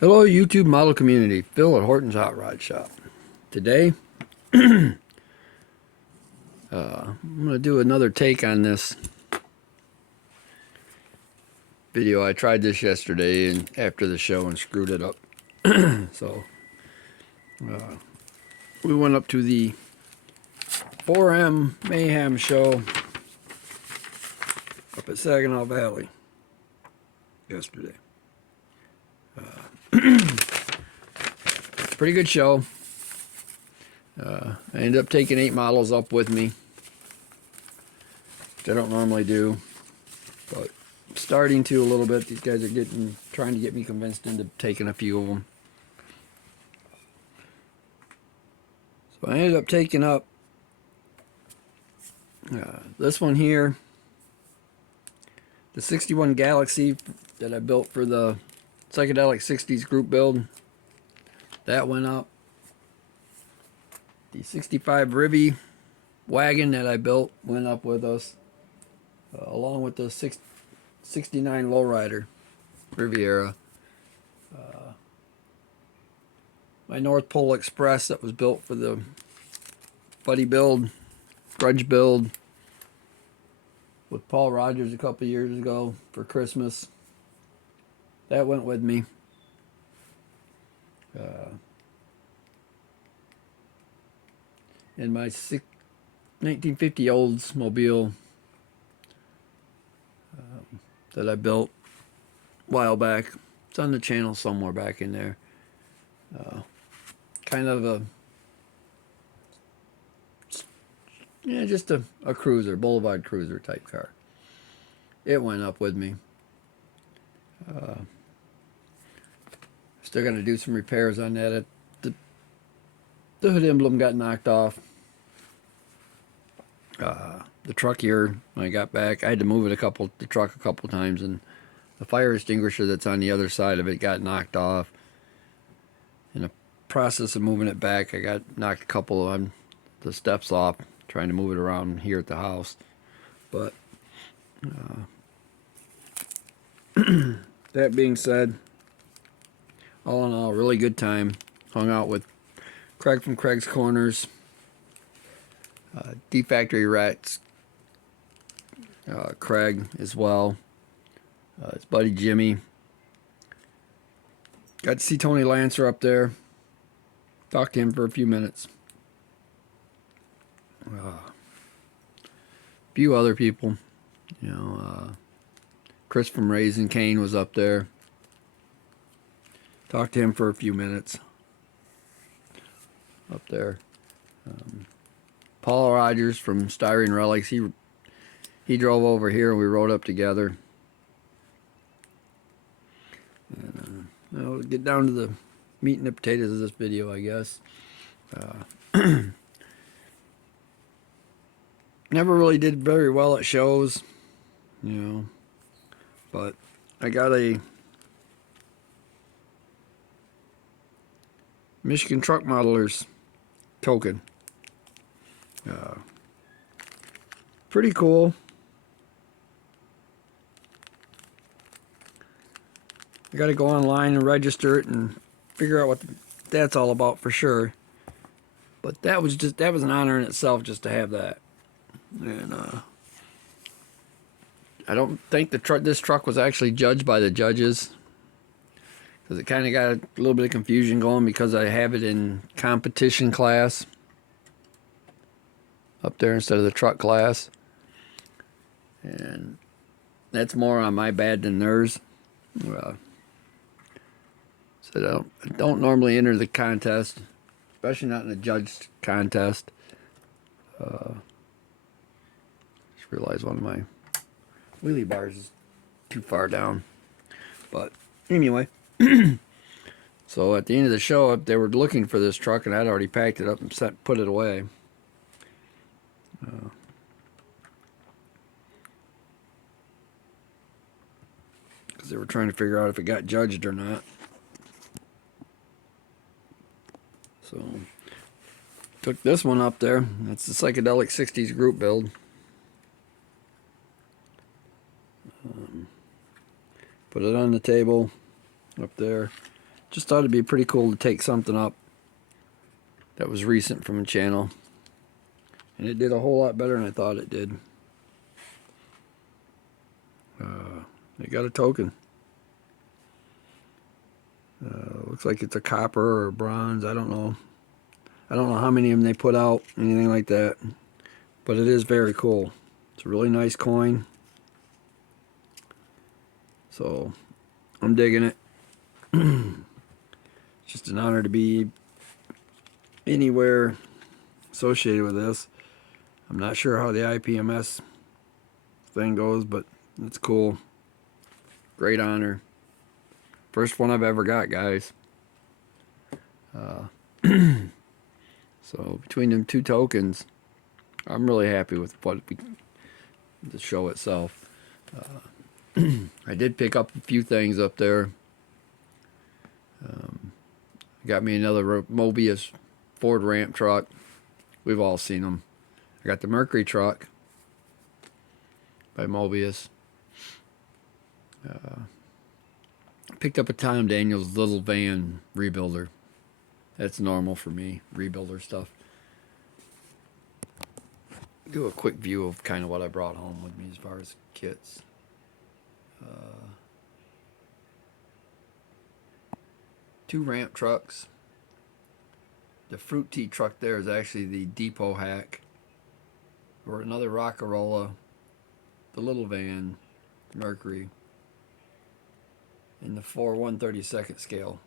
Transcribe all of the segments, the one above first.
Hello YouTube model community, Phil at Horton's Hot Rod Shop. Today, I'm going to do another take on this video. I tried this yesterday and after the show and screwed it up. So, we went up to the 4M Mayhem show up at Saginaw Valley yesterday. Pretty good show. I ended up taking 8 models up with me, which I don't normally do, but I'm starting to a little bit. These guys are trying to get me convinced into taking a few of them. So I ended up taking up this one here, the 61 Galaxy that I built for the Psychedelic 60s group build. That went up. The 65 Rivy wagon that I built went up with us, along with the 69 Lowrider Riviera. My North Pole Express that was built for the buddy build, grudge build with Paul Rogers a couple years ago for Christmas. That went with me. And my 1950 Oldsmobile that I built a while back. It's on the channel somewhere back in there. Kind of just a cruiser, boulevard cruiser type car. It went up with me. Still going to do some repairs on that. The hood emblem got knocked off. The truck here, when I got back, I had to move the truck a couple times, and the fire extinguisher that's on the other side of it got knocked off. In the process of moving it back, I got knocked a couple of the steps off, trying to move it around here at the house. But that being said, all in all, really good time. Hung out with Craig from Craig's Corners, D-Factory Rats, Craig as well, his buddy Jimmy. Got to see Tony Lancer up there. Talked to him for a few minutes. A few other people, Chris from Raising Cane was up there. Talked to him for a few minutes up there. Paul Rogers from Styrene Relics, he drove over here and we rode up together. And we'll get down to the meat and the potatoes of this video, I guess. Never really did very well at shows, but I got a Michigan Truck Modelers token. Pretty cool. I got to go online and register it and figure out what that's all about for sure. But that was an honor in itself just to have that. And I don't think this truck was actually judged by the judges, because it kind of got a little bit of confusion going because I have it in competition class up there instead of the truck class, and that's more on my bad than theirs. So I don't normally enter the contest, especially not in a judged contest. Just realized one of my wheelie bars is too far down. But anyway, so at the end of the show, they were looking for this truck, and I'd already packed it up and put it away. Because they were trying to figure out if it got judged or not. So took this one up there. That's the Psychedelic 60s group build. Put it on the table up there. Just thought it'd be pretty cool to take something up that was recent from a channel. And it did a whole lot better than I thought it did. They got a token. Looks like it's a copper or bronze. I don't know. I don't know how many of them they put out, anything like that. But it is very cool. It's a really nice coin. So, I'm digging it. It's just an honor to be anywhere associated with this. I'm not sure how the IPMS thing goes, but it's cool. Great honor. First one I've ever got, guys. So between them two tokens, I'm really happy with the show itself. I did pick up a few things up there. Got me another Mobius Ford ramp truck. We've all seen them. I got the Mercury truck by Mobius. Picked up a Tom Daniels little van rebuilder. That's normal for me, rebuilder stuff. Do a quick view of kind of what I brought home with me as far as kits. Two ramp trucks. The Fruit Tea truck there is actually the depot hack. Or another Rockarola. The little van, Mercury. And the 4 1/32 scale.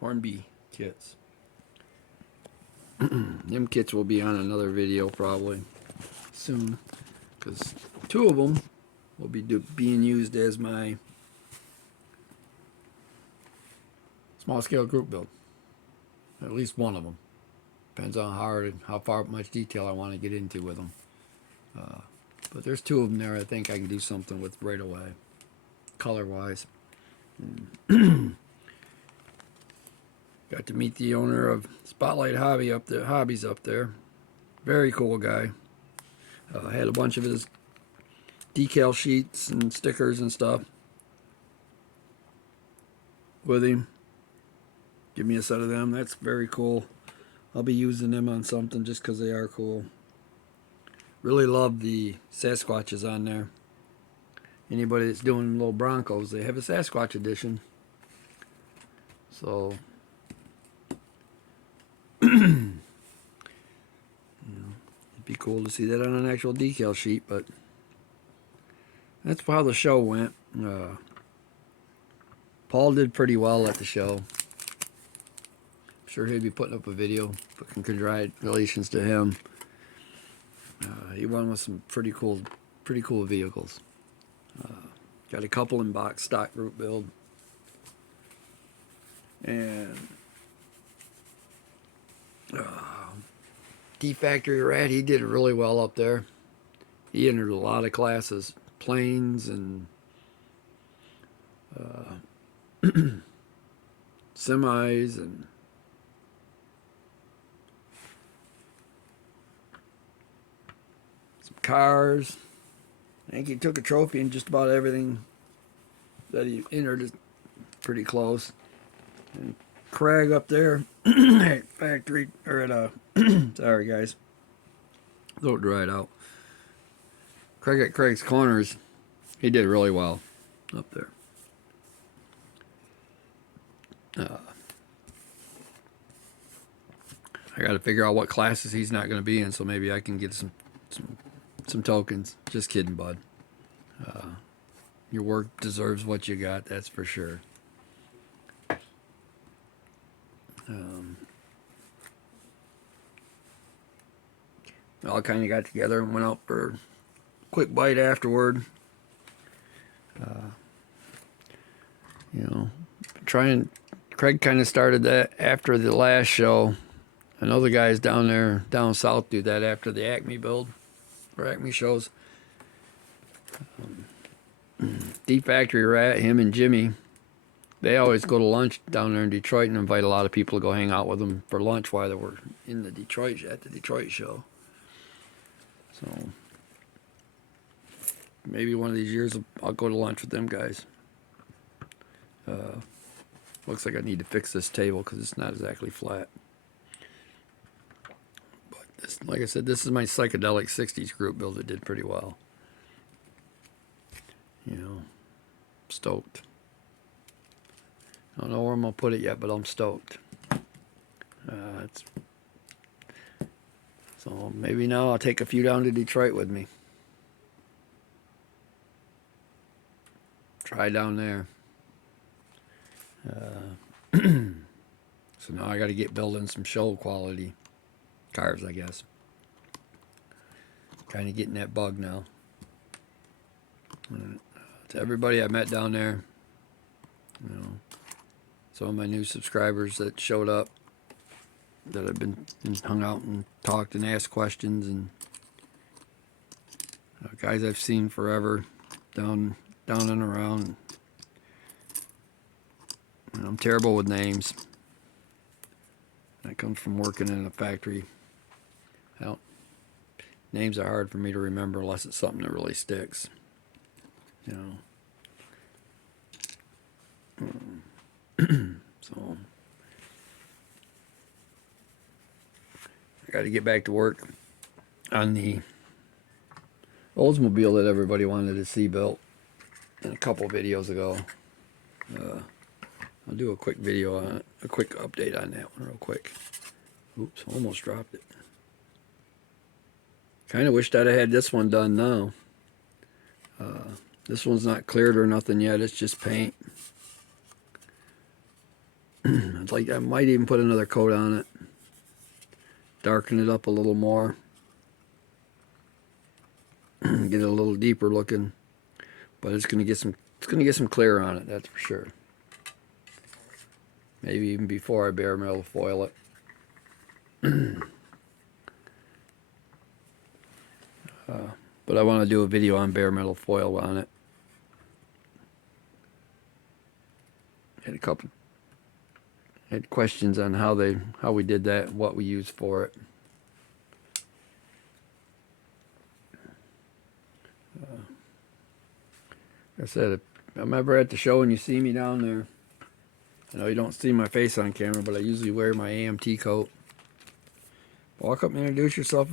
Hornby kits. Them kits will be on another video probably soon. Because two of them will be being used as my small scale group build. At least one of them. Depends on how much detail I want to get into with them. But there's two of them there I think I can do something with right away, color wise. Got to meet the owner of Spotlight Hobbies up there. Very cool guy. Had a bunch of his decal sheets and stickers and stuff with him. Give me a set of them. That's very cool. I'll be using them on something just because they are cool. Really love the Sasquatches on there. Anybody that's doing little Broncos, they have a Sasquatch edition. So, it'd be cool to see that on an actual decal sheet, but that's how the show went. Paul did pretty well at the show. I'm sure he'd be putting up a video, but congratulations to him. He won with some pretty cool vehicles. Got a couple in box stock group build. And D-Factory Rat, he did really well up there. He entered a lot of classes. Planes and semis and some cars. I think he took a trophy in just about everything that he entered is pretty close. And Craig up there at factory or at sorry guys, throw it right out. Craig at Craig's Corners, he did really well up there. I got to figure out what classes he's not going to be in, so maybe I can get some tokens. Just kidding, bud. Your work deserves what you got, that's for sure. All kind of got together and went out for a quick bite afterward. Craig kind of started that after the last show. I know the guys down south do that after the Acme build or Acme shows. D-Factory Rat, him and Jimmy, they always go to lunch down there in Detroit and invite a lot of people to go hang out with them for lunch while they were at the Detroit show. So maybe one of these years I'll go to lunch with them guys. Looks like I need to fix this table because it's not exactly flat. But this, like I said, this is my psychedelic 60s group build. It did pretty well. You know, stoked. I don't know where I'm going to put it yet, but I'm stoked. So maybe now I'll take a few down to Detroit with me. Try down there. So now I got to get building some show quality cars, I guess. Kind of getting that bug now. To everybody I met down there, you know, some of my new subscribers that showed up, that I've been hung out and talked and asked questions, and guys I've seen forever down and around. And I'm terrible with names. That comes from working in a factory. Names are hard for me to remember unless it's something that really sticks. You know. So I got to get back to work on the Oldsmobile that everybody wanted to see built in a couple videos ago. I'll do a quick video on it, a quick update on that one real quick. Oops, almost dropped it. Kind of wished I'd have had this one done now. This one's not cleared or nothing yet, it's just paint. It's like I might even put another coat on it. Darken it up a little more. Get it a little deeper looking. But it's gonna get some clear on it, that's for sure. Maybe even before I bare metal foil it. But I want to do a video on bare metal foil on it. Had questions on how we did that, what we used for it. Like I said, if I'm ever at the show and you see me down there, I know you don't see my face on camera, but I usually wear my AMT coat. Walk up and introduce yourself.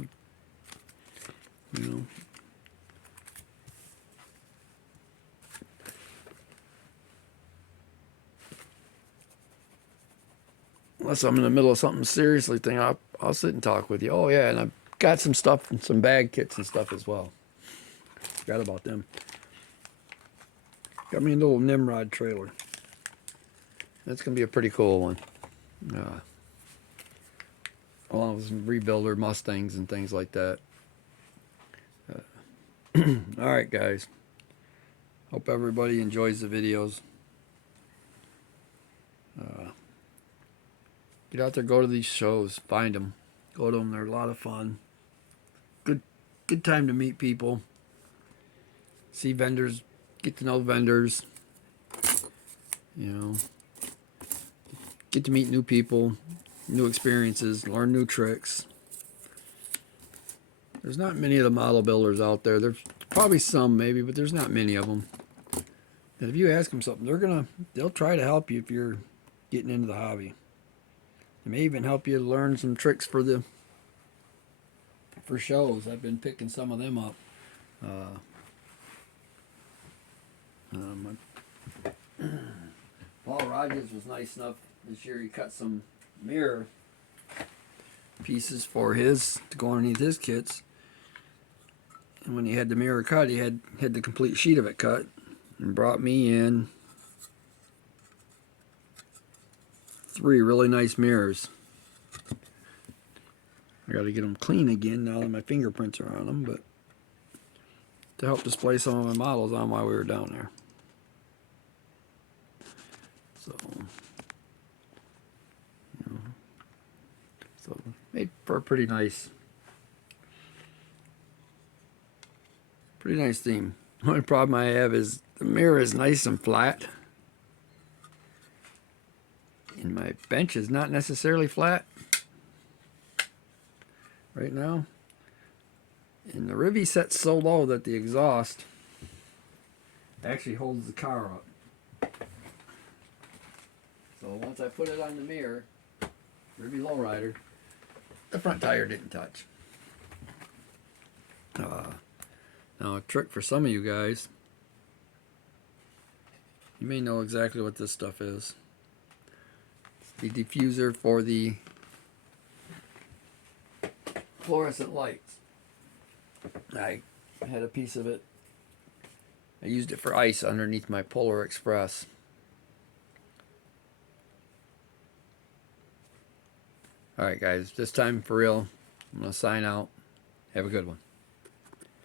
You know. Unless I'm in the middle of something seriously thing, I'll sit and talk with you. Oh yeah, and I've got some stuff and some bag kits and stuff as well. Forgot about them. Got me a little Nimrod trailer. That's gonna be a pretty cool one. Along with some rebuilder Mustangs and things like that. Alright guys, hope everybody enjoys the videos. Get out there, go to these shows, find them, go to them. They're a lot of fun. Good time to meet people, see vendors, get to know vendors, you know, get to meet new people, new experiences, learn new tricks. There's not many of the model builders out there. There's probably some maybe, but there's not many of them. And if you ask them something, they'll try to help you if you're getting into the hobby. They may even help you learn some tricks for shows. I've been picking some of them up. Paul Rogers was nice enough this year. He cut some mirror pieces for to go underneath his kits. And when he had the mirror cut, he had the complete sheet of it cut and brought me in 3 really nice mirrors. I got to get them clean again now that my fingerprints are on them, but to help display some of my models on while we were down there. So, you know, made for a pretty nice theme. The only problem I have is the mirror is nice and flat, and my bench is not necessarily flat right now. And the rivy set's so low that the exhaust actually holds the car up. So once I put it on the mirror, Ruby Lowrider, the front tire didn't touch. Now a trick for some of you guys, you may know exactly what this stuff is. It's the diffuser for the fluorescent lights. I had a piece of it. I used it for ice underneath my Polar Express. Alright guys, this time for real, I'm going to sign out. Have a good one.